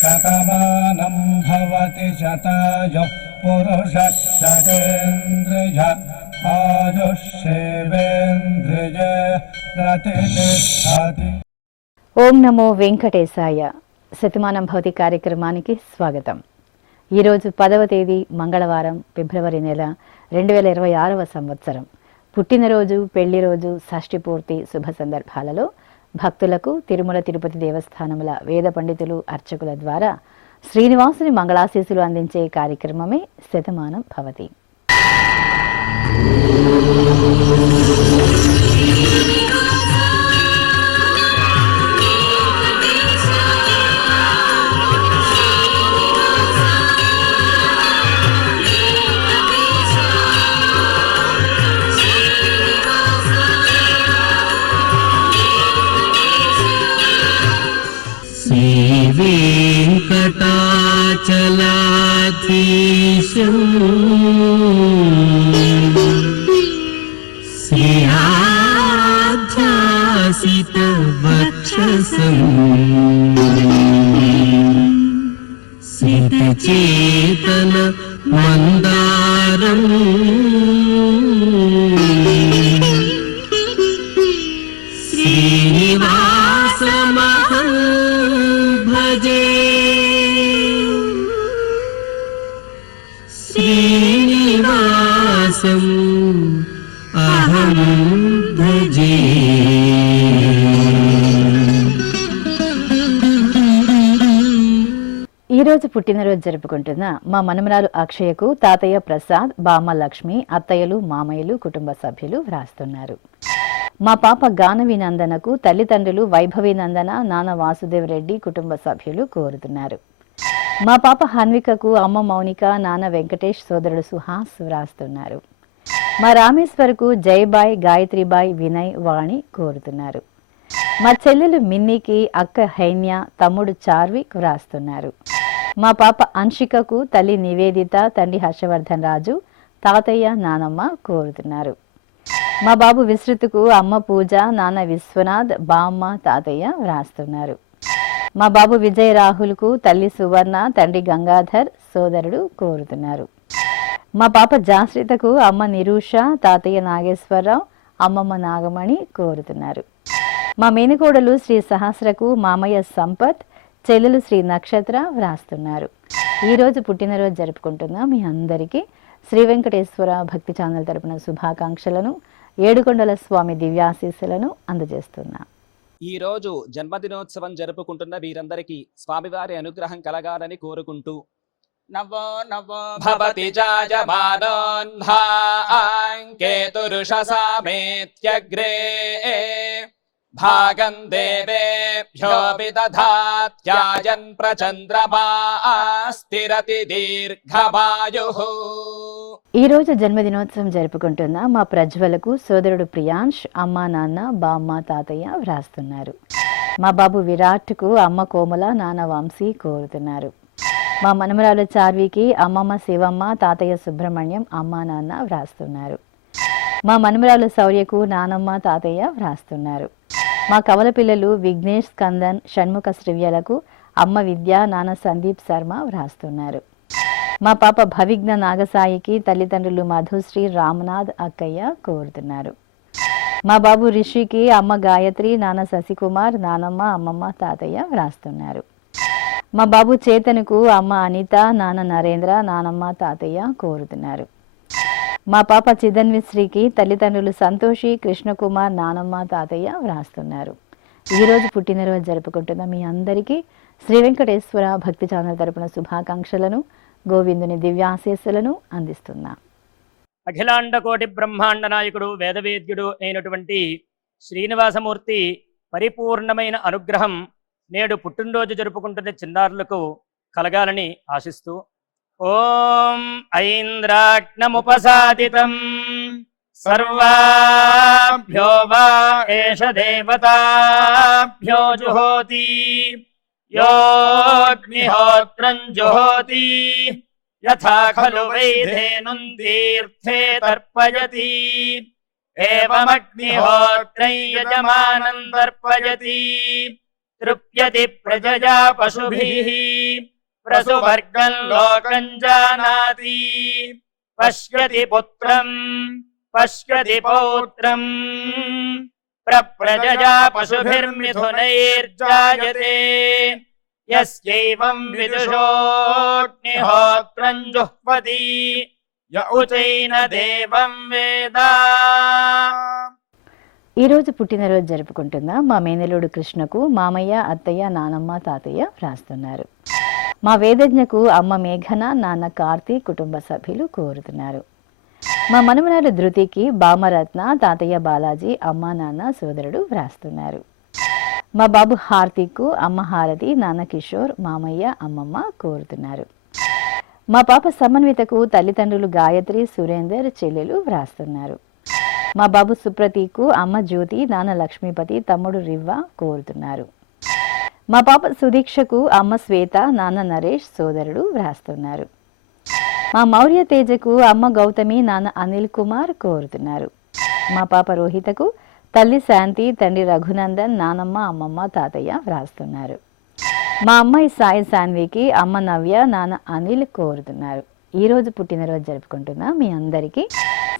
శతమానం భవతి శతాయుః పురుషः శతేంద్రియ ఆయుష్యేవేంద్రియ ప్రతిష్ఠతి. ఓం నమో వెంకటేశాయ. శతమానం భవతి కార్యక్రమానికి స్వాగతం. ఈరోజు 10వ తేదీ మంగళవారం, ఫిబ్రవరి నెల 2026వ సంవత్సరం. పుట్టినరోజు, పెళ్లి రోజు, షష్ఠి పూర్తి శుభ సందర్భాలలో భక్తులకు తిరుమల తిరుపతి దేవస్థానముల వేద పండితులు, అర్చకుల ద్వారా శ్రీనివాసుని మంగళాశీసులు అందించే కార్యక్రమమే శతమానం భవతి. వెంకటాచలాధీశం శ్రీయాధ్యాసిత వక్షసం సితచేతన మందారం శ్రీనివాసమహం భజే. శ్రీనివాసం అహం భజే. ఈరోజు పుట్టినరోజు జరుపుకుంటున్న మా మనమరాలు అక్షయకు తాతయ్య ప్రసాద్, బామ్మ లక్ష్మి, అత్తయ్యలు, మామయ్యలు, కుటుంబ సభ్యులు వ్రాస్తున్నారు. మా పాప గానవి నందనకు తల్లిదండ్రులు వైభవి నందన, నాన్న వాసుదేవ్ రెడ్డి, కుటుంబ సభ్యులు కోరుతున్నారు. మా పాప హన్వికకు అమ్మ మౌనిక, నాన్న వెంకటేష్, సోదరుడు సుహాస్ వ్రాస్తున్నారు. మా రామేశ్వరకు జయబాయ్, గాయత్రిబాయ్, వినయ్, వాణి కోరుతున్నారు. మా చెల్లెలు మిన్నీకి అక్క హైన్య, తమ్ముడు చార్విక్ వ్రాస్తున్నారు. మా పాప అన్షికకు తల్లి నివేదిత, తండ్రి హర్షవర్ధన్ రాజు, తాతయ్య, నానమ్మ కోరుతున్నారు. మా బాబు విస్తృతుకు అమ్మ పూజ, నాన్న విశ్వనాథ్, బామ్మ, తాతయ్య వ్రాస్తున్నారు. మా బాబు విజయ్ రాహుల్కు తల్లి సువర్ణ, తండ్రి గంగాధర్, సోదరుడు కోరుతున్నారు. మా పాప జాశ్రితకు అమ్మ నిరూష, తాతయ్య నాగేశ్వరరావు, అమ్మమ్మ నాగమణి కోరుతున్నారు. మా మేనకోడలు శ్రీ సహస్రకు మామయ్య సంపత్, చెల్లెలు శ్రీ నక్షత్ర వ్రాస్తున్నారు. ఈరోజు పుట్టినరోజు జరుపుకుంటున్న మీ అందరికీ శ్రీ వెంకటేశ్వర భక్తి ఛానల్ తరపున శుభాకాంక్షలను, ఏడుకొండల స్వామి దివ్యాశీస్సులను అందజేస్తున్నా. ఈ రోజు జన్మదినోత్సవం జరుపుకుంటున్న వీరందరికీ స్వామివారి అనుగ్రహం కలగాలని కోరుకుంటూ నవో నవో భవతి జాయమానోన్హాంకేతురుషసామేత్యగ్రే భాగం దేవేభ్యో విదధాత్యాయన్ ప్రచంద్రమా స్థిరతి దీర్ఘమాయుః. ఈ రోజు జన్మదినోత్సవం జరుపుకుంటున్న మా ప్రజ్వలకు సోదరుడు ప్రియాంష్, అమ్మ, నాన్న, బామ్మ, తాతయ్య వ్రాస్తున్నారు. మా బాబు విరాట్కు అమ్మ కోమల, నాన్న వంశీ కోరుతున్నారు. మా మనమరాలు చార్వికి అమ్మమ్మ శివమ్మ, తాతయ్య సుబ్రహ్మణ్యం, అమ్మ, నాన్న వ్రాస్తున్నారు. మా మనమరాలు శౌర్యకు నానమ్మ, తాతయ్య వ్రాస్తున్నారు. మా కవల పిల్లలు విఘ్నేష్, స్కందన్, షణ్ముఖ శ్రివ్యలకు అమ్మ విద్య, నాన్న సందీప్ శర్మ వ్రాస్తున్నారు. మా పాప భవిఘ్న నాగసాయికి తల్లిదండ్రులు మధుశ్రీ, రామనాథ్, అక్కయ్య కోరుతున్నారు. మా బాబు రిషికి అమ్మ గాయత్రి, నాన్న శశికుమార్, నానమ్మ, అమ్మమ్మ, తాతయ్య వ్రాస్తున్నారు. మా బాబు చేతనుకు అమ్మ అనిత, నాన్న నరేంద్ర, నానమ్మ, తాతయ్య కోరుతున్నారు. మా పాప చిదన్విశ్రీకి తల్లిదండ్రులు సంతోషి, కృష్ణకుమార్, నానమ్మ, తాతయ్య వ్రాస్తున్నారు. ఈరోజు పుట్టినరోజు జరుపుకుంటున్న మీ అందరికీ శ్రీ వెంకటేశ్వర భక్తి ఛానల్ తరపున శుభాకాంక్షలను, గోవిందుని దివ్యాశీస్సులను అందిస్తున్నా. అఖిలాండ కోటి బ్రహ్మాండ నాయకుడు, వేదవేద్యుడు అయినటువంటి శ్రీనివాసమూర్తి పరిపూర్ణమైన అనుగ్రహం నేడు పుట్టినరోజు జరుపుకుంటున్న చిన్నారులకు కలగాలని ఆశిస్తూ ఓం ఐంద్రాగ్నముపసాదితం సర్వాభ్యో వా ఏష దేవతాభ్యో జుహోతి योऽग्निहोत्रं जुहोति यथा खलु वैधेनुं तीर्थे तर्पयति एवमग्निहोत्रै यजमानं तर्पयति तृप्यति प्रजया पशुभिः प्रसुवर्गं लोकं जानाति पश्यति पुत्रं पश्यति पौत्रं प्रजया पशुभिर्मिथुनैर्जायते यस्यैवं विदुषोऽग्निहोत्रं जुह्वति य उचैन देवं वेद। ఈ రోజు పుట్టినరోజు జరుపుకుంటున్న మా మేనలుడు కృష్ణకు మామయ్య, అత్తయ్య, నానమ్మ, తాతయ్య వ్రాస్తున్నారు. మా వేదజ్ఞకు అమ్మ మేఘన, నాన్న కార్తీ, కుటుంబ సభ్యులు కోరుతున్నారు. మా మనమరాలు ధృతికి బామరత్న, తాతయ్య బాలాజీ, అమ్మ, నాన్న, సోదరుడు వ్రాస్తున్నారు. మా బాబు హార్తిక్, అమ్మ హారతి, నాన్న కిషోర్, మామయ్య, అమ్మమ్మ కోరుతున్నారు. మా పాప సమన్వితకు తల్లిదండ్రులు గాయత్రి, సురేందర్, చెల్లెలు వ్రాస్తున్నారు. మా బాబు సుప్రతీకు అమ్మ జ్యోతి, నాన్న లక్ష్మీపతి, తమ్ముడు రివ్వ కోరుతున్నారు. మా పాప సుదీక్షకు అమ్మ శ్వేత, నాన్న నరేష్, సోదరుడు వ్రాస్తున్నారు. మా మౌర్య తేజకు అమ్మ గౌతమి, నాన్న అనిల్ కుమార్ కోరుతున్నారు. మా పాప రోహితకు తల్లి శాంతి, తండ్రి రఘునందన్, నానమ్మ, అమ్మమ్మ, తాతయ్య వ్రాస్తున్నారు. మా అమ్మాయి సాయి సాన్వికి అమ్మ నవ్య, నాన్న అనిల్ కోరుతున్నారు. ఈరోజు పుట్టినరోజు జరుపుకుంటున్న మీ అందరికీ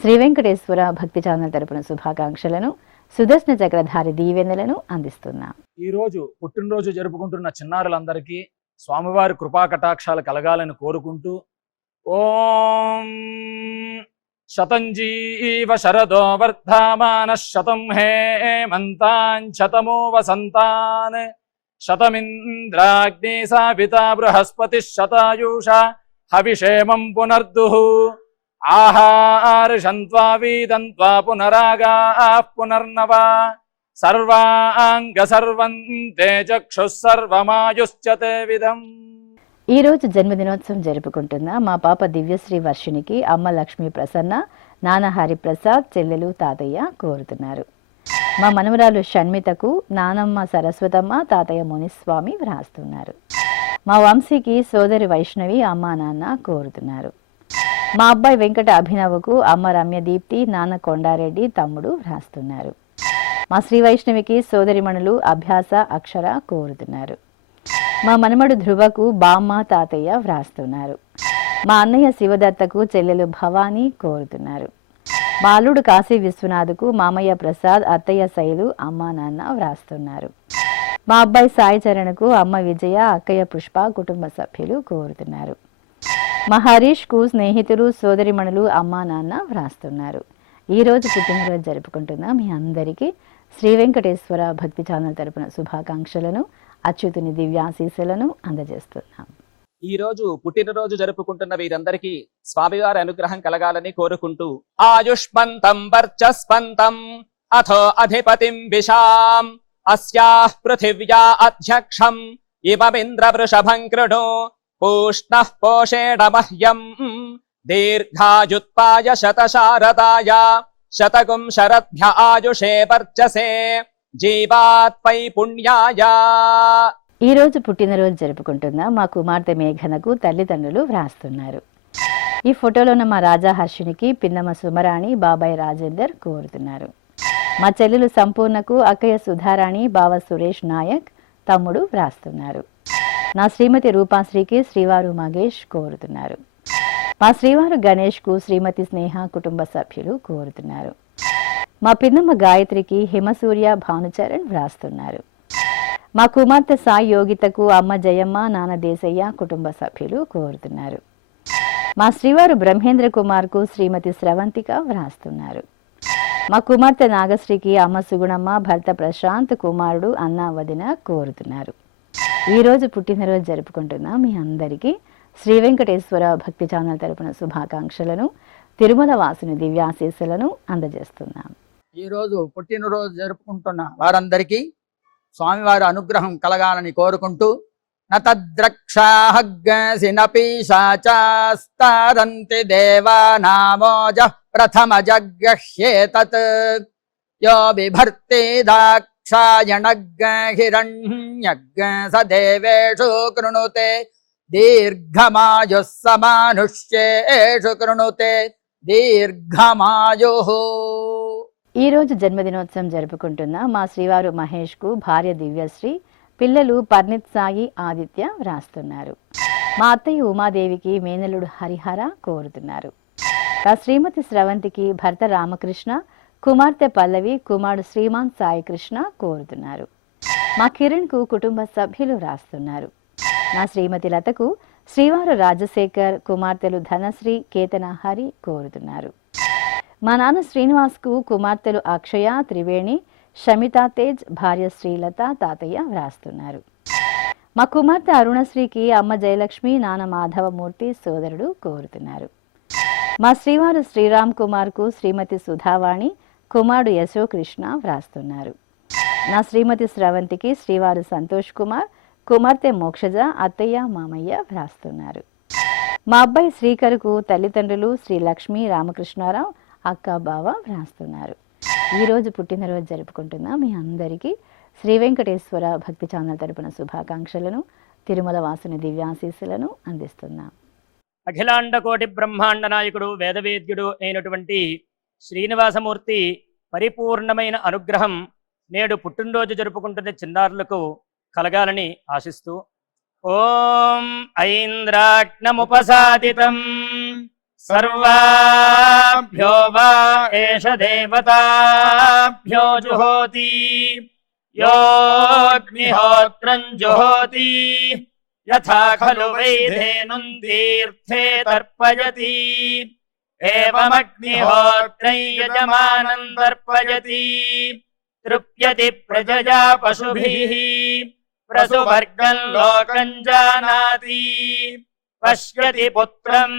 శ్రీ వెంకటేశ్వర భక్తి ఛానల్ తరపున శుభాకాంక్షలను, సుదర్శన చక్రధారి దీవెనలను అందిస్తున్నాం. ఈ రోజు పుట్టినరోజు జరుపుకుంటున్న చిన్నారులందరికీ స్వామివారి కృపా కటాక్షాలు కలగాలని కోరుకుంటూ ఓం శతంజీవ శరదో వర్ధమాన శతం హేమంతాన్ శతమో వసంతాన్ శతమింద్రాగ్ని సావితా బృహస్పతి శతాయూష హవిషేమం పునర్దుః ఆహార్షంత్వా వీదంత్వా పునరాగాః పునర్నవ సర్వాంగ సర్వంతే చక్షుః సర్వమాయుశ్చతే విధం. ఈ రోజు జన్మదినోత్సవం జరుపుకుంటున్న మా పాప దివ్యశ్రీ వర్షినికి అమ్మ లక్ష్మీ ప్రసన్న, నాన్న హరిప్రసాద్, చెల్లెలు, తాతయ్య కోరుతున్నారు. మా మనవరాలు షణ్మితకు నానమ్మ సరస్వతమ్మ, తాతయ్య మునిస్వామి వ్రాస్తున్నారు. మా వంశీకి సోదరి వైష్ణవి, అమ్మ, నాన్న కోరుతున్నారు. మా అబ్బాయి వెంకట అభినవ్కు అమ్మ రమ్యదీప్తి, నాన్న కొండారెడ్డి, తమ్ముడు వ్రాస్తున్నారు. మా శ్రీ వైష్ణవికి సోదరిమణులు అభ్యాస, అక్షర కోరుతున్నారు. మా మనమడు ధ్రువకు బామ్మ, తాతయ్య వ్రాస్తున్నారు. మా అన్నయ్య శివదత్తకు చెల్లెలు భవానీ కోరుతున్నారు. మా అల్లుడు కాశీ విశ్వనాథ్కు మామయ్య ప్రసాద్, అత్తయ్య శైలు, అమ్మ, నాన్న వ్రాస్తున్నారు. మా అబ్బాయి సాయి చరణ్కు అమ్మ విజయ, అక్కయ్య పుష్ప, కుటుంబ సభ్యులు కోరుతున్నారు. మా హరీష్కు స్నేహితులు, సోదరిమణులు, అమ్మ, నాన్న వ్రాస్తున్నారు. ఈ రోజు పుట్టినరోజు జరుపుకుంటున్న మీ అందరికీ శ్రీ వెంకటేశ్వర భక్తి ఛానల్ తరపున శుభాకాంక్షలను, అచ్యుతుని దివ్యాశీస్సులను అందజేస్తున్నాం. ఈ రోజు పుట్టినరోజు జరుపుకుంటున్న వీరందరికీ స్వామివారి అనుగ్రహం కలగాలని కోరుకుంటూ ఆయుష్మంతం వర్చస్వంతం అథో అధిపతిం విశాం అస్యాః పృథివ్యా అధ్యక్షం ఇమమింద్ర వృషభం కృణు పూష్ణః పోషేణ మహ్యం దీర్ఘాయుత్పాయ శతశారదాయ శతగుం శరద్భ్య ఆయుషే వర్చసే జీవాత్పై పుణ్యాయ. ఈ రోజు పుట్టినరోజు జరుపుకుంటున్న మా కుమార్తె మేఘనకు తల్లిదండ్రులు వ్రాస్తున్నారు. ఈ ఫోటోలో ఉన్న మా రాజా హర్షినికి పిన్నమ్మ సుమరాణి, బాబాయ్ రాజేందర్ కోరుతున్నారు. మా చెల్లెలు సంపూర్ణకు అక్కయ్య సుధారాణి, బావ సురేష్ నాయక్, తమ్ముడు వ్రాస్తున్నారు. నా శ్రీమతి రూపాశ్రీకి శ్రీవారు మగేష్ కోరుతున్నారు. మా శ్రీవారు గణేష్కు శ్రీమతి స్నేహ, కుటుంబ సభ్యులు కోరుతున్నారు. మా పిన్నమ్మ గాయత్రికి హిమసూర్య, భానుచరణ్ వ్రాస్తున్నారు. మా కుమార్తె సాయి యోగితకు అమ్మ జయమ్మ, నాన్న దేశయ్య, కుటుంబ సభ్యులు కోరుతున్నారు. మా శ్రీవారు బ్రహ్మేంద్ర కుమార్కు శ్రీమతి స్రవంతిక వ్రాస్తున్నారు. మా కుమార్తె నాగశ్రీకి అమ్మ సుగుణమ్మ, భర్త ప్రశాంత్, కుమారుడు, అన్న, వదిన కోరుతున్నారు. ఈ రోజు పుట్టినరోజు జరుపుకుంటున్న మీ అందరికీ శ్రీ వెంకటేశ్వర భక్తి ఛానల్ తరపున శుభాకాంక్షలను, తిరుమల వాసుని దివ్యాశీస్సులను అందజేస్తున్నాం. ఈరోజు పుట్టినరోజు జరుపుకుంటున్న వారందరికీ స్వామివారి అనుగ్రహం కలగాలని కోరుకుంటూ నతద్రక్షాహగ్గసినపీశాచాస్తారంతి దేవానామోజ ప్రథమ జగ్గహ్యేతత్ యో బిభర్తి దాక్షాయణగ్గహిరణ్యగ్గ స దేవేషు కృణుతే దీర్ఘమాయుః సమానుష్యేషు కృణుతే దీర్ఘమాయుః. ఈ రోజు జన్మదినోత్సవం జరుపుకుంటున్న మా శ్రీవారు మహేష్కు భార్య దివ్యశ్రీ, పిల్లలు పర్నిత్ సాయి, ఆదిత్య వ్రాస్తున్నారు. మా అత్తయ్య ఉమాదేవికి మేనలుడు హరిహర కోరుతున్నారు. నా శ్రీమతి స్రవంతికి భర్త రామకృష్ణ, కుమార్తె పల్లవి, కుమారుడు శ్రీమాన్ సాయికృష్ణ కోరుతున్నారు. మా కిరణ్కు కుటుంబ సభ్యులు వ్రాస్తున్నారు. నా శ్రీమతి లతకు శ్రీవారు రాజశేఖర్, కుమార్తెలు ధనశ్రీ, కేతన హరి కోరుతున్నారు. మా నాన్న శ్రీనివాస్కు కుమార్తెలు అక్షయ, త్రివేణి, షమితా తేజ్, భార్య శ్రీలత, తాతయ్య వ్రాస్తున్నారు. మా కుమార్తె అరుణశ్రీకి అమ్మ జయలక్ష్మి, నాన్న మాధవమూర్తి, సోదరుడు కోరుతున్నారు. మా శ్రీవారు శ్రీరామ్ కుమార్కు శ్రీమతి సుధావాణి, కుమారుడు యశోకృష్ణ వ్రాస్తున్నారు. నా శ్రీమతి స్రవంతికి శ్రీవారు సంతోష్ కుమార్, కుమార్తె మోక్షజ, అత్తయ్య, మామయ్య వ్రాస్తున్నారు. మా అబ్బాయి శ్రీకర్కు తల్లిదండ్రులు శ్రీ లక్ష్మీ రామకృష్ణారావు, అక్క, బావ వ్రాస్తున్నారు. ఈరోజు పుట్టినరోజు జరుపుకుంటున్న మీ అందరికీ శ్రీ వెంకటేశ్వర భక్తి ఛానల్ తరపున శుభాకాంక్షలను, తిరుమల వాసుని దివ్యాశీస్సులను అందిస్తున్నాం. అఖిలాండ కోటి బ్రహ్మాండ నాయకుడు వేదవేద్యుడు అయినటువంటి శ్రీనివాసమూర్తి పరిపూర్ణమైన అనుగ్రహం నేడు పుట్టినరోజు జరుపుకుంటున్న చిన్నారులకు కలగాలని ఆశిస్తూ ఓం ఐంద్రాగ్నముపసాదితం సర్వాభ్యో వా ఏష దేవతాభ్యో జుహోతి యోగ్నిహోత్రం జుహోతి యథా ఖలు వైధేనుం తీర్థే తర్పయతి ఏవమగ్నిహోత్రం యజమానం తర్పయతి తృప్యతి ప్రజయా పశుభిః ప్రసువర్గం లోకం జానాతి పశ్యతి పుత్రం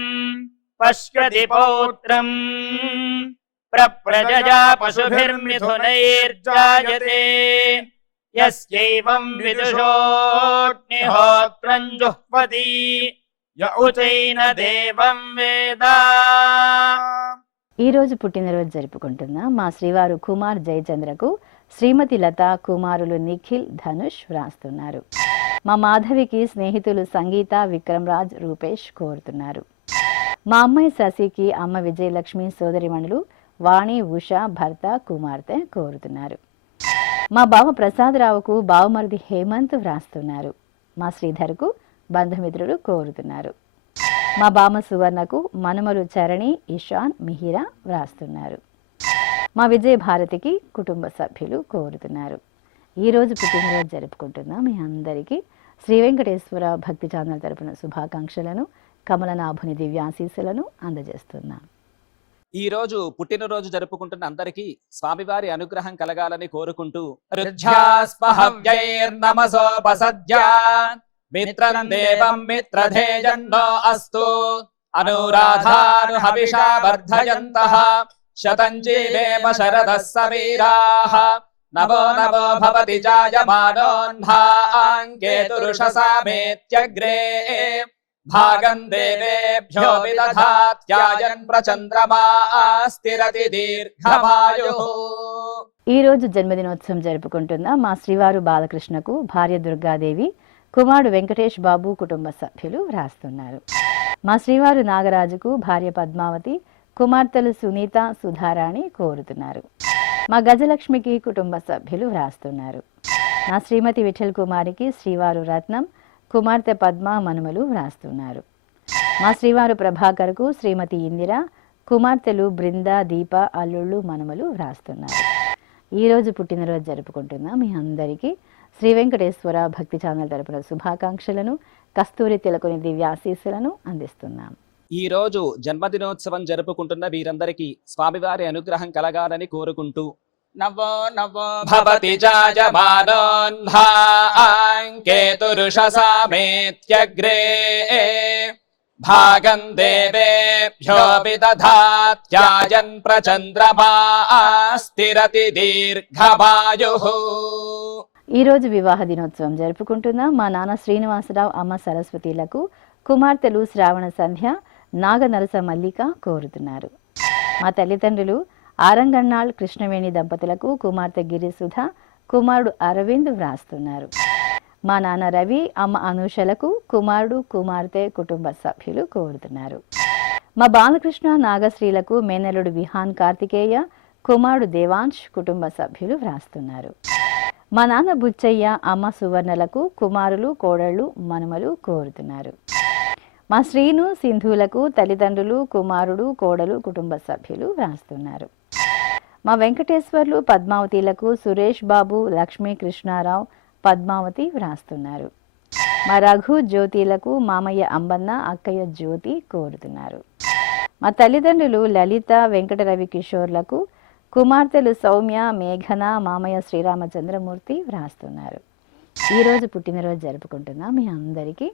పశ్యతి పౌత్రం ప్రజయా పశుభిర్మిథునైర్జాయతే యస్యైవం విదుషోగ్నిహోత్రం జుహ్వతి య ఉచైన దేవం వేద. ఈ రోజు పుట్టినరోజు జరుపుకుంటున్న మా శ్రీవారు కుమార్ జయచంద్రకు శ్రీమతి లత, కుమారులు నిఖిల్, ధనుష్ వ్రాస్తున్నారు. మా మాధవికి స్నేహితులు సంగీత, విక్రమ్రాజ్, రూపేష్ కోరుతున్నారు. మా అమ్మాయి శశికి అమ్మ విజయలక్ష్మి, సోదరిమణులు వాణి, ఉష, భర్త, కుమార్తె కోరుతున్నారు. మా బావ ప్రసాదరావుకు బావమరిది హేమంత్ వ్రాస్తున్నారు. మా శ్రీధర్కు బంధుమిత్రులు కోరుతున్నారు. మా బామ సువర్ణకు మనుమలు చరణి, ఇషాన్, మిహిరా వ్రాస్తున్నారు. మా విజయ భారతికి కుటుంబ సభ్యులు కోరుతున్నారు. ఈరోజు పుట్టినరోజు జరుపుకుంటున్న మీ అందరికీ శ్రీ వెంకటేశ్వర భక్తి ఛానల్ తరపున శుభాకాంక్షలను, కమలనాభుని దివ్యాశీస్సులను అందజేస్తున్నాం. ఈ రోజు పుట్టినరోజు జరుపుకుంటున్న అందరికీ స్వామివారి అనుగ్రహం కలగాలని కోరుకుంటూ రుధ్యాస్పహవ్యైర్నమసోపసద్యా మిత్రం దేవం మిత్రధేజన్నో అస్తు అనురాధాను హవిషా వర్ధయంతః శతం జీవేమ శరదః సమీరాః నవో నవో భవతి జాయమానోన్హాంకేతురుషసామేత్యగ్రే భాగం దేవేభ్యో విదధాత్యాయన్ ప్రచంద్రమా స్థిరతి దీర్ఘమాయుః. ఈ రోజు జన్మదినోత్సవం జరుపుకుంటున్న మా శ్రీవారు బాలకృష్ణకు భార్య దుర్గాదేవి, కుమారుడు వెంకటేష్ బాబు, కుటుంబ సభ్యులు వ్రాస్తున్నారు. మా శ్రీవారు నాగరాజుకు భార్య పద్మావతి, కుమార్తెలు సునీత, సుధారాణి కోరుతున్నారు. మా గజలక్ష్మికి కుటుంబ సభ్యులు వ్రాస్తున్నారు. నా శ్రీమతి విఠల్ కుమారికి శ్రీవారు రత్నం, కుమార్తె పద్మ, మనుమలు వ్రాస్తున్నారు. మా శ్రీవారు ప్రభాకర్కు శ్రీమతి ఇందిర, కుమార్తెలు బృంద, దీప, అల్లుళ్ళు, మనుమలు వ్రాస్తున్నారు. ఈరోజు పుట్టినరోజు జరుపుకుంటున్న మీ అందరికీ శ్రీ వెంకటేశ్వర భక్తి ఛానల్ తరపున శుభాకాంక్షలను, కస్తూరి తిలకుని దివ్యాశీస్సులను అందిస్తున్నాం. ఈ రోజు జన్మదినోత్సవం జరుపుకుంటున్న వీరందరికీ స్వామివారి అనుగ్రహం కలగాలని కోరుకుంటూ నవో నవో భవతి జాయమానోన్హాంకేతురుషసామేత్యగ్రే భాగం దేవేభ్యో విదధాత్యాయన్ ప్రచంద్రమా స్థిరతి దీర్ఘమాయుః. ఈ రోజు వివాహ దినోత్సవం జరుపుకుంటున్న మా నాన్న శ్రీనివాసరావు, అమ్మ సరస్వతిలకు కుమార్తెలు శ్రావణ సంధ్య, నాగ నరస మల్లిక కోరుతున్నారు. మా తల్లిదండ్రులు ఆరంగన్నాళ్ కృష్ణవేణి దంపతులకు కుమార్తె గిరిసుధ, కుమారుడు అరవింద్ వ్రాస్తున్నారు. మా నాన్న రవి, అమ్మ అనూషలకు కుమారుడు, కుమార్తె, కుటుంబ సభ్యులు కోరుతున్నారు. మా బాలకృష్ణ నాగశ్రీలకు మేనల్లుడు విహాన్ కార్తికేయ, కుమారుడు దేవాంశ్ కుటుంబ సభ్యులు వ్రాస్తున్నారు. మా నాన్న బుచ్చయ్య, అమ్మ సువర్ణలకు కుమారులు, కోడళ్ళు, మనుమలు కోరుతున్నారు. మా శ్రీను, సింధులకు తల్లిదండ్రులు, కుమారుడు, కోడలు, కుటుంబ సభ్యులు వ్రాస్తున్నారు. మా వెంకటేశ్వర్లు, పద్మావతిలకు సురేష్ బాబు, లక్ష్మీ కృష్ణారావు, పద్మావతి వ్రాస్తున్నారు. మా రఘు, జ్యోతిలకు మామయ్య అంబన్న, అక్కయ్య జ్యోతి కోరుతున్నారు. మా తల్లిదండ్రులు లలిత, వెంకట రవి కిషోర్లకు కుమార్తెలు సౌమ్య, మేఘన, మామయ్య శ్రీరామచంద్రమూర్తి వ్రాస్తున్నారు. ఈరోజు పుట్టినరోజు జరుపుకుంటున్న మీ అందరికీ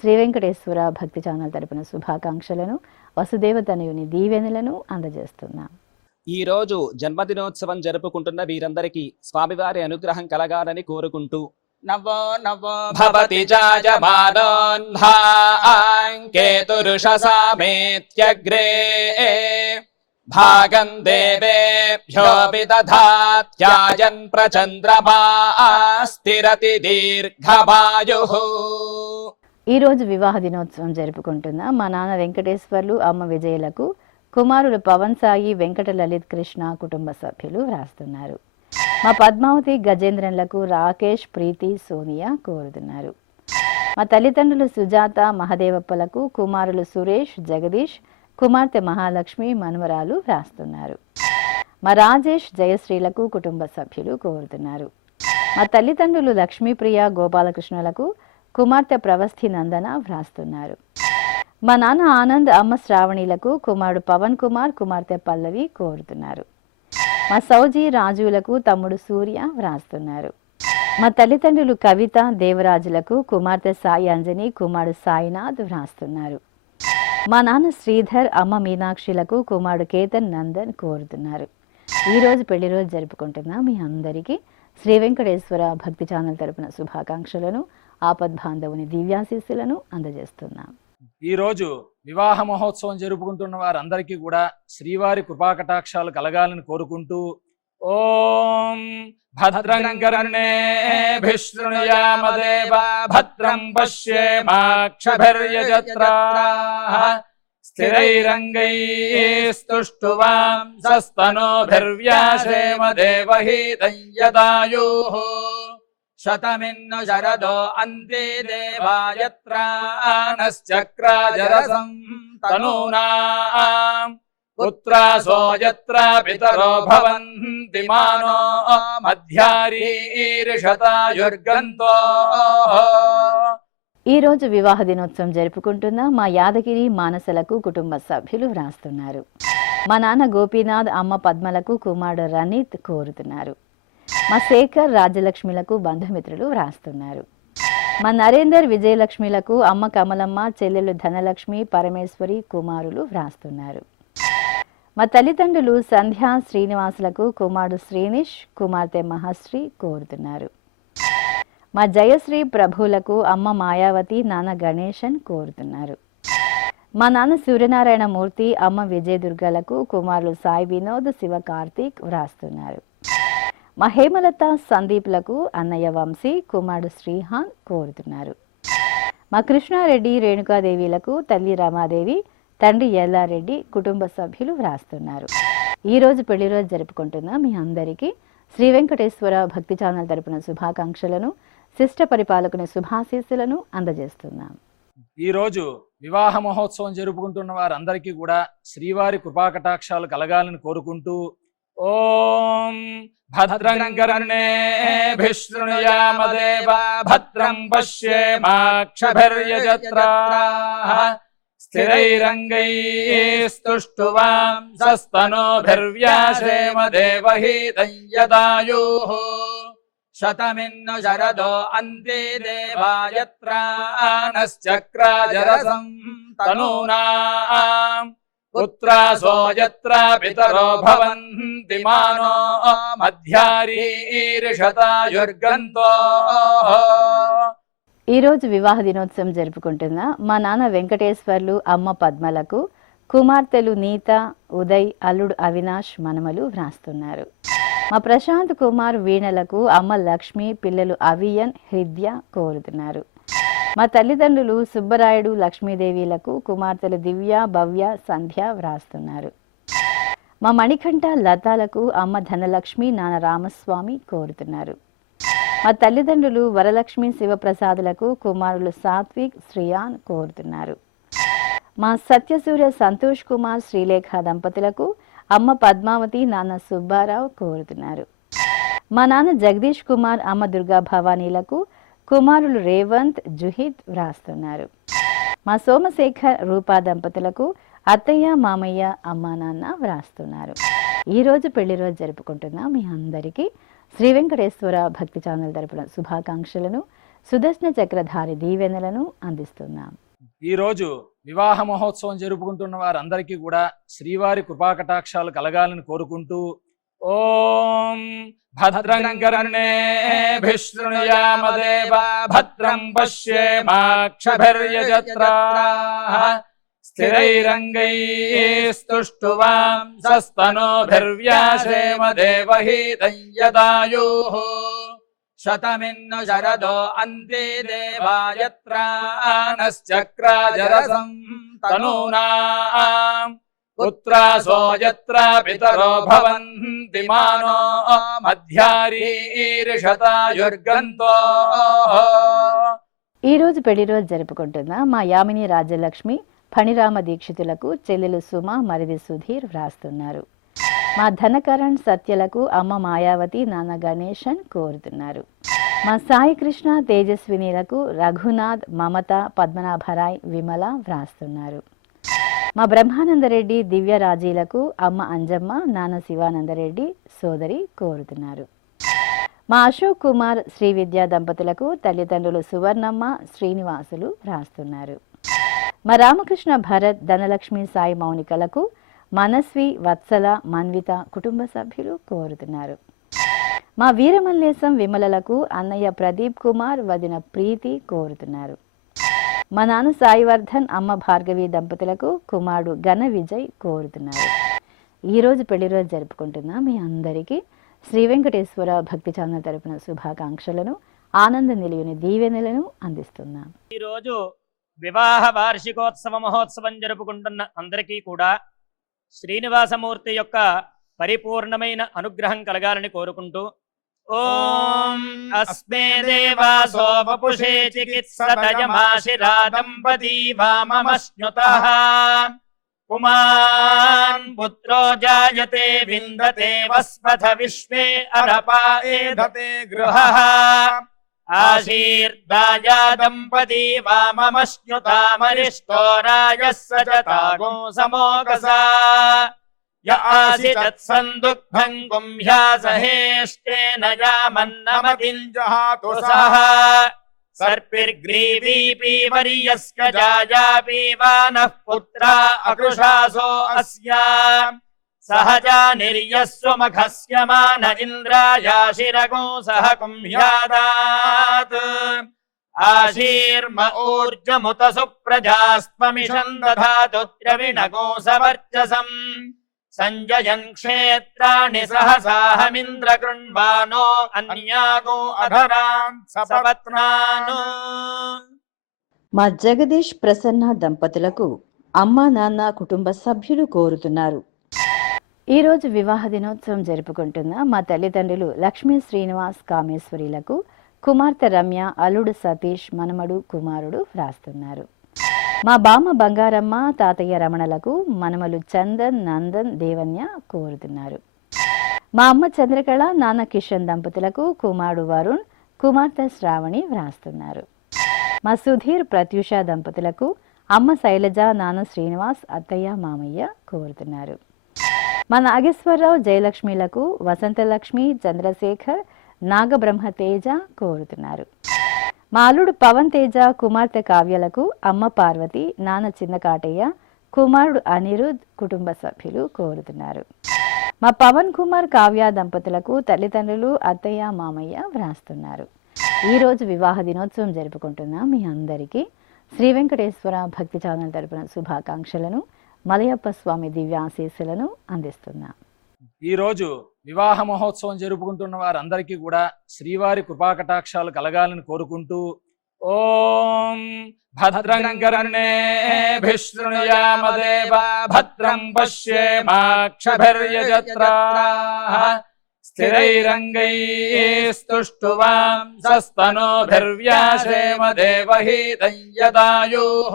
శ్రీ వెంకటేశ్వర భక్తి ఛానల్ తరపున శుభాకాంక్షలను, వసుదేవ తనయుని దీవెనలను అందజేస్తున్నాం. ఈ రోజు జన్మదినోత్సవం జరుపుకుంటున్న వీరందరికీ స్వామివారి అనుగ్రహం కలగాలని కోరుకుంటూ నవో నవో భవతి జాయమానోన్హాంకేతురుషసామేత్యగ్రే భాగం దేవేభ్యో విదధాత్యాయన్ ప్రచంద్రమా స్థిరతి దీర్ఘమాయుః. ఈరోజు వివాహ దినోత్సవం జరుపుకుంటున్న మా నాన్న వెంకటేశ్వర్లు, అమ్మ విజయలకు కుమారులు పవన్ సాయి, వెంకట లలిత్ కృష్ణ కుటుంబ సభ్యులు వ్రాస్తున్నారు. మా పద్మావతి, గజేంద్రన్లకు రాకేష్, ప్రీతి, సోనియా కోరుతున్నారు. మా తల్లిదండ్రులు సుజాత, మహదేవప్పలకు కుమారులు సురేష్, జగదీష్, కుమార్తె మహాలక్ష్మి, మనుమరాలు వ్రాస్తున్నారు. మా రాజేష్, జయశ్రీలకు కుటుంబ సభ్యులు కోరుతున్నారు. మా తల్లిదండ్రులు లక్ష్మీప్రియ, గోపాలకృష్ణలకు కుమార్తె ప్రవస్థి నందన వ్రాస్తున్నారు. మా నాన్న ఆనంద్, అమ్మ శ్రావణిలకు కుమారుడు పవన్ కుమార్, కుమార్తె పల్లవి కోరుతున్నారు. మా సౌజీ, రాజులకు తమ్ముడు సూర్య వ్రాస్తున్నారు. మా తల్లిదండ్రులు కవిత, దేవరాజులకు కుమార్తె సాయి అంజని, కుమారుడు సాయినాథ్ వ్రాస్తున్నారు. మా నాన్న శ్రీధర్, అమ్మ మీనాక్షిలకు కుమారుడు కేతన్, నందన్ కోరుతున్నారు. ఈరోజు పెళ్లి రోజు జరుపుకుంటున్న మీ అందరికీ శ్రీ వెంకటేశ్వర భక్తి ఛానల్ తరపున శుభాకాంక్షలను, ఆపద్బాంధవుని దివ్యాశీస్సులను అందజేస్తున్నాం. ఈ రోజు వివాహ మహోత్సవం జరుపుకుంటున్న వారందరికీ కూడా శ్రీవారి కృపాకటాక్షాలు కలగాలని కోరుకుంటూ ఓం భద్రం కర్ణేభిః శృణుయామదేవ భద్రం పశ్యేమాక్షభిర్యజత్రాః స్థిరైరంగైస్తుష్టువాం సస్తనోభిర్వ్యాసేమ దేవహీతం యదాయుః. శతమిన్ను శరదో అంతే దేవాయత్రానశ్చక్రాజరసం తనూనాం పుత్రాసో యత్ర పితరో భవంతి మానో మధ్యారీర్షతాయుర్గంతో. ఈరోజు వివాహ దినోత్సవం జరుపుకుంటున్న మా యాదగిరి, మానసలకు కుటుంబ సభ్యులు వ్రాస్తున్నారు. మా నాన్న గోపీనాథ్, అమ్మ పద్మలకు కుమారుడు రణీత్ కోరుతున్నారు. మా శేఖర్, రాజ్యలక్ష్మిలకు బంధుమిత్రులు వ్రాస్తున్నారు. మా నరేందర్, విజయలక్ష్మిలకు అమ్మ కమలమ్మ, చెల్లెలు ధనలక్ష్మి, పరమేశ్వరి కుమారులు వ్రాస్తున్నారు. మా తల్లిదండ్రులు సంధ్య, శ్రీనివాసులకు కుమారుడు శ్రీనిష్, కుమార్తె మహశ్రీ కోరుతున్నారు. మా జయశ్రీ ప్రభువులకు అమ్మ మాయావతి, నాన్న గణేశన్ కోరుతున్నారు. మా నాన్న సూర్యనారాయణ మూర్తి, అమ్మ విజయదుర్గలకు కుమారులు సాయి వినోద్, శివ కార్తీక్ వ్రాస్తున్నారు. మా హేమలత, సందీప్లకు అన్నయ్య వంశీ, కుమారుడు శ్రీహాన్ కోరుతున్నారు. మా కృష్ణారెడ్డి, రేణుకాదేవిలకు తల్లి రమాదేవి, తండ్రి ఎల్లారెడ్డి కుటుంబ సభ్యులు వ్రాస్తున్నారు. ఈరోజు పెళ్లి రోజు జరుపుకుంటున్న మీ అందరికీ శ్రీ వెంకటేశ్వర భక్తి ఛానల్ తరపున శుభాకాంక్షలను, శిష్ట పరిపాలకుని శుభాశీస్సులను అందజేస్తున్నాం. ఈరోజు వివాహ మహోత్సవం జరుపుకుంటున్న వారందరికీ కూడా శ్రీవారి కృపాకటాక్షాలు కలగాలని కోరుకుంటూ ఓం భద్రం కర్ణేభిః శృణుయామదేవ భద్రం పశ్యేమాక్షభిర్యజత్రాః స్థిరైరంగైస్తుష్టువాం సస్తనోభిర్వ్యాసేమ దేవహీతం యదాయుః. శతమిన్ను శరదో అంతే దేవాయత్రానశ్చక్రాజరసం తనూనాం పుత్రాసో యత్ర పితరో భవంతి మానో మధ్యారీర్షతాయుర్గంతో. ఈరోజు వివాహ దినోత్సవం జరుపుకుంటున్న మా నాన్న వెంకటేశ్వర్లు, అమ్మ పద్మలకు కుమార్తెలు నీత, ఉదయ్, అల్లుడు అవినాష్, మనమలు వ్రాస్తున్నారు. మా ప్రశాంత్ కుమార్ వీణలకు అమ్మ లక్ష్మి, పిల్లలు అవియన్, హృద్య కోరుతున్నారు. మా తల్లిదండ్రులు సుబ్బరాయుడు, లక్ష్మీదేవిలకు కుమార్తెలు దివ్య, భవ్య, సంధ్య వ్రాస్తున్నారు. మా మణికంఠ లతాలకు అమ్మ ధనలక్ష్మి నాన్న రామస్వామి కోరుతున్నారు. మా తల్లిదండ్రులు వరలక్ష్మి శివప్రసాదులకు కుమారులు సాత్విక్ శ్రియాన్ కోరుతున్నారు. మా సత్యసూర్య సంతోష్ కుమార్ శ్రీలేఖ దంపతులకు అమ్మ పద్మావతి నాన్న సుబ్బారావు కోరుతున్నారు. మా నాన్న జగదీష్ కుమార్ అమ్మ దుర్గా భవానీలకు కుమారులు రేవంత్ జుహిద్ వ్రాస్తున్నారు. మా సోమశేఖర్ రూపా దంపతులకు అత్తయ్య మామయ్య అమ్మా నాన్న వ్రాస్తున్నారు. ఈరోజు పెళ్లి రోజు జరుపుకుంటున్న మీ అందరికీ శ్రీ వెంకటేశ్వర భక్తి ఛానల్ తరపున శుభాకాంక్షలను సుదర్శన చక్రధారి దీవెనలను అందిస్తున్నాం. ఈరోజు వివాహ మహోత్సవం జరుపుకుంటున్న వారందరికీ కూడా శ్రీవారి కృపాకటాక్షాలు కలగాలని కోరుకుంటూ ఓం భద్రం కర్ణేభిః శృణుయామ దేవా భద్రం పశ్యేమాక్షభిర్యజత్రాః స్థిరైరంగైస్తుష్టువాం సస్తనోభిర్వ్యాసేమ దేవహీతం యదాయుః శతమిన్ను శరదో అంతే దేవాయత్రానశ్చక్రాజరసం తనూనాం పుత్రాసో యత్ర పితరో భవంతి మానో మధ్యారీర్షతాయుర్గంతో. ఈరోజు పెళ్లి రోజు జరుపుకుంటున్న మా యామిని రాజ్యలక్ష్మి ఫణిరామ దీక్షితులకు చెల్లెలు సుమ మరిది సుధీర్ వ్రాస్తున్నారు. మా ధనకరణ్ సత్యలకు అమ్మ మాయావతి నాన్న గణేశన్ కోరుతున్నారు. మా సాయి కృష్ణ తేజస్వినిలకు రఘునాథ్ మమత పద్మనాభరాయ్ విమల వ్రాస్తున్నారు. మా బ్రహ్మానందరెడ్డి దివ్యరాజీలకు అమ్మ అంజమ్మ నాన్న శివానందరెడ్డి సోదరి కోరుతున్నారు. మా అశోక్ కుమార్ శ్రీ విద్యా దంపతులకు తల్లిదండ్రులు సువర్ణమ్మ శ్రీనివాసులు వ్రాస్తున్నారు. మా రామకృష్ణ భరత్ ధనలక్ష్మి సాయి మౌనికలకు మనస్వి వత్సల మన్విత కుటుంబ సభ్యులు కోరుతున్నారు. మా వీరమల్లేశం విమలలకు అన్నయ్య ప్రదీప్ కుమార్ వదిన ప్రీతి కోరుతున్నారు. మా నాన్న సాయివర్ధన్ అమ్మ భార్గవి దంపతులకు కుమారుడు ఘన విజయ్ కోరుతున్నారు. ఈరోజు పెళ్లి రోజు జరుపుకుంటున్న మీ అందరికీ శ్రీ వెంకటేశ్వర భక్తి ఛానల్ తరపున శుభాకాంక్షలను ఆనంద నిలయని దీవెనలను అందిస్తున్నాం. ఈరోజు వివాహ వార్షికోత్సవ మహోత్సవం జరుపుకుంటున్న అందరికీ కూడా శ్రీనివాసమూర్తి యొక్క పరిపూర్ణమైన అనుగ్రహం కలగాలని కోరుకుంటూ ఓం అస్మే దేవాసో వపుషే చికిత్సతయమాశిరా దంపతీ వామమశ్నుతః పుమాన్ పుత్రో జాయతే విందతే వస్పథ విశ్వే అరపా ఏధతే గృహః ఆశీర్దాయా దంపతీ వామమశ్నుతామరిష్టో రాజः సచతాగో సమోకసా య ఆసితత్ సందుగ్ధం గుంహ్యాసహేష్టేన యామన్నమతింజహాతు సహ సర్పిర్గ్రీవీపీ వర్యస్క జాయాపీవానః పుత్రా అకృషాసో అస్యా సహజా నిర్యస్వమఖస్య మాన ఇంద్రాయాశిరగో సహ కుంభ్యాదాత్ ఆశీర్మ ఊర్జముత సుప్రజాస్త్వమిషం దధాతు ద్రవిణగో సవర్చసం సంజయన్ క్షేత్రాణి సహసాహమింద్ర కృణ్వానో అన్యాగో అధరాన్ సపత్నాను. మా జగదీష్ ప్రసన్న దంపతులకు అమ్మా నాన్న కుటుంబ సభ్యులు కోరుతున్నారు. ఈరోజు వివాహ దినోత్సవం జరుపుకుంటున్న మా తల్లిదండ్రులు లక్ష్మీ శ్రీనివాస్ కామేశ్వరిలకు కుమార్తె రమ్య అల్లుడు సతీష్ మనమడు కుమారుడు వ్రాస్తున్నారు. మా బామ్మ బంగారమ్మ తాతయ్య రమణలకు మనమలు చందన్ నందన్ దేవన్య కోరుతున్నారు. మా అమ్మ చంద్రకళ నాన్న కిషన్ దంపతులకు కుమారుడు వరుణ్ కుమార్తె శ్రావణి వ్రాస్తున్నారు. మా సుధీర్ ప్రత్యూష దంపతులకు అమ్మ శైలజ నాన్న శ్రీనివాస్ అత్తయ్య మామయ్య కోరుతున్నారు. మా నాగేశ్వరరావు జయలక్ష్మిలకు వసంతలక్ష్మి చంద్రశేఖర్ నాగబ్రహ్మతేజ కోరుతున్నారు. మా అల్లుడు పవన్ తేజ కుమార్తె కావ్యలకు అమ్మ పార్వతి నాన్న చిన్న కాటయ్య కుమారుడు అనిరుద్ కుటుంబ సభ్యులు కోరుతున్నారు. మా పవన్ కుమార్ కావ్య దంపతులకు తల్లిదండ్రులు అత్తయ్య మామయ్య వ్రాస్తున్నారు. ఈరోజు వివాహ దినోత్సవం జరుపుకుంటున్న మీ అందరికీ శ్రీ వెంకటేశ్వర భక్తి ఛానల్ తరపున శుభాకాంక్షలను మలయప్ప స్వామి దివ్యాశీస్సులను అందిస్తున్నాం. ఈరోజు వివాహ మహోత్సవం జరుపుకుంటున్న వారందరికీ కూడా శ్రీవారి కృపాకటాక్షాలు కలగాలని కోరుకుంటూ ఓం భద్రం కర్ణేభిः శృణుయామ దేవా భద్రం పశ్యేమాక్షభిర్యజత్రాः స్థిరైరంగైస్తుష్టువాంసస్తనూభిర్వ్యాసేమ దేవహీतं యదాయుः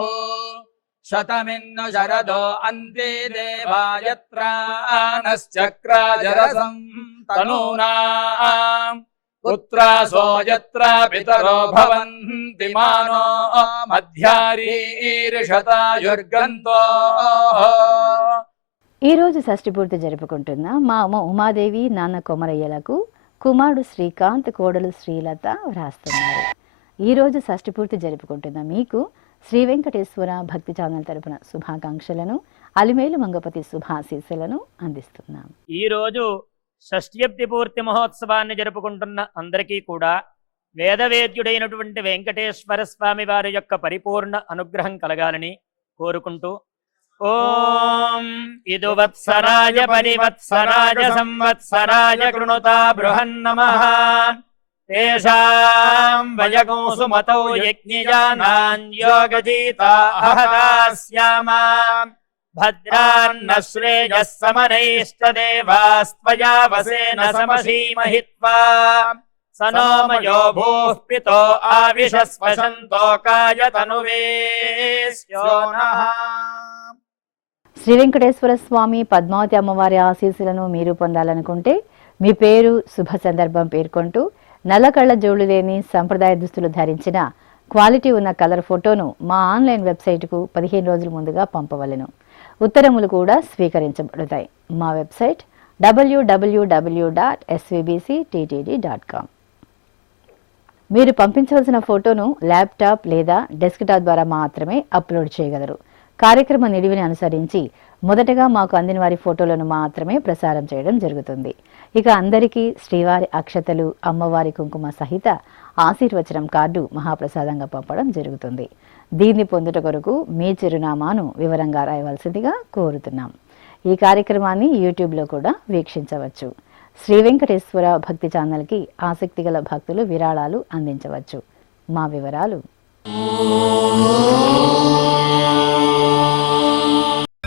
శతమిన్ను శరదో అంతే దేవాయత్రానశ్చక్రాజరసం తనూనాం పుత్రాసో యత్ర పితరో భవంతి మానో మధ్యారీర్షతాయుర్గంతో. ఈ రోజు షష్ఠి పూర్తి జరుపుకుంటున్న మా అమ్మ ఉమాదేవి నాన్న కొమరయ్యలకు కుమారుడు శ్రీకాంత్ కోడలు శ్రీలత వ్రాస్తున్నారు. ఈ రోజు షష్ఠి పూర్తి జరుపుకుంటున్న మీకు శ్రీ వెంకటేశ్వర భక్తి ఛానల్ తరపున శుభాకాంక్షలను అలిమేలు మంగపతి శుభాశీస్సులను అందిస్తున్నాం. ఈ రోజు షష్ఠ్యబ్ది పూర్తి మహోత్సవాన్ని జరుపుకుంటున్న అందరికీ కూడా వేదవేద్యుడైనటువంటి వెంకటేశ్వర స్వామి వారి యొక్క పరిపూర్ణ అనుగ్రహం కలగాలని కోరుకుంటూ ఓం ఇదువత్సరాయ పరివత్సరాయ సంవత్సరాయ కృణుతా బృహన్నమః తేషాం వయగో సుమతౌ యజ్ఞయానాన్ యోగజీతా అహదాస్యామ భద్రాన్న శ్రేయః సమనైష్టదేవాస్త్వయా వసేన సమసీమహిత్వా సనోమయో భూః పితో ఆవిషస్వశంతోకాయ తనువేస్యోనః. శ్రీ వెంకటేశ్వర స్వామి పద్మావతి అమ్మవారి ఆశీస్సులను మీరు పొందాలనుకుంటే మీ పేరు శుభ సందర్భం పేర్కొంటూ నల్ల కళ్ళ జోడు లేని సంప్రదాయ దుస్తులు ధరించిన క్వాలిటీ ఉన్న కలర్ ఫోటోను మా ఆన్లైన్ వెబ్సైట్కు 15 రోజుల ముందుగా పంపవలెను. ఉత్తరములు కూడా స్వీకరించబడతాయి. మా వెబ్సైట్ www.svbcttd.com. మీరు పంపించవలసిన ఫోటోను ల్యాప్టాప్ లేదా డెస్క్టాప్ ద్వారా మాత్రమే అప్లోడ్ చేయగలరు. కార్యక్రమ నిడివిని అనుసరించి మొదటగా మాకు అందిన వారి ఫోటోలను మాత్రమే ప్రసారం చేయడం జరుగుతుంది. ఇక అందరికీ శ్రీవారి అక్షతలు, అమ్మవారి కుంకుమ సహిత ఆశీర్వచనం కార్డు మహాప్రసాదంగా పంపడం జరుగుతుంది. దీన్ని పొందుట కొరకు మీ చిరునామాను వివరంగా రాయవలసిందిగా కోరుతున్నాం. ఈ కార్యక్రమాన్ని యూట్యూబ్లో కూడా వీక్షించవచ్చు. శ్రీ వెంకటేశ్వర భక్తి ఛానల్కి ఆసక్తి గల భక్తులు విరాళాలు అందించవచ్చు. మా వివరాలు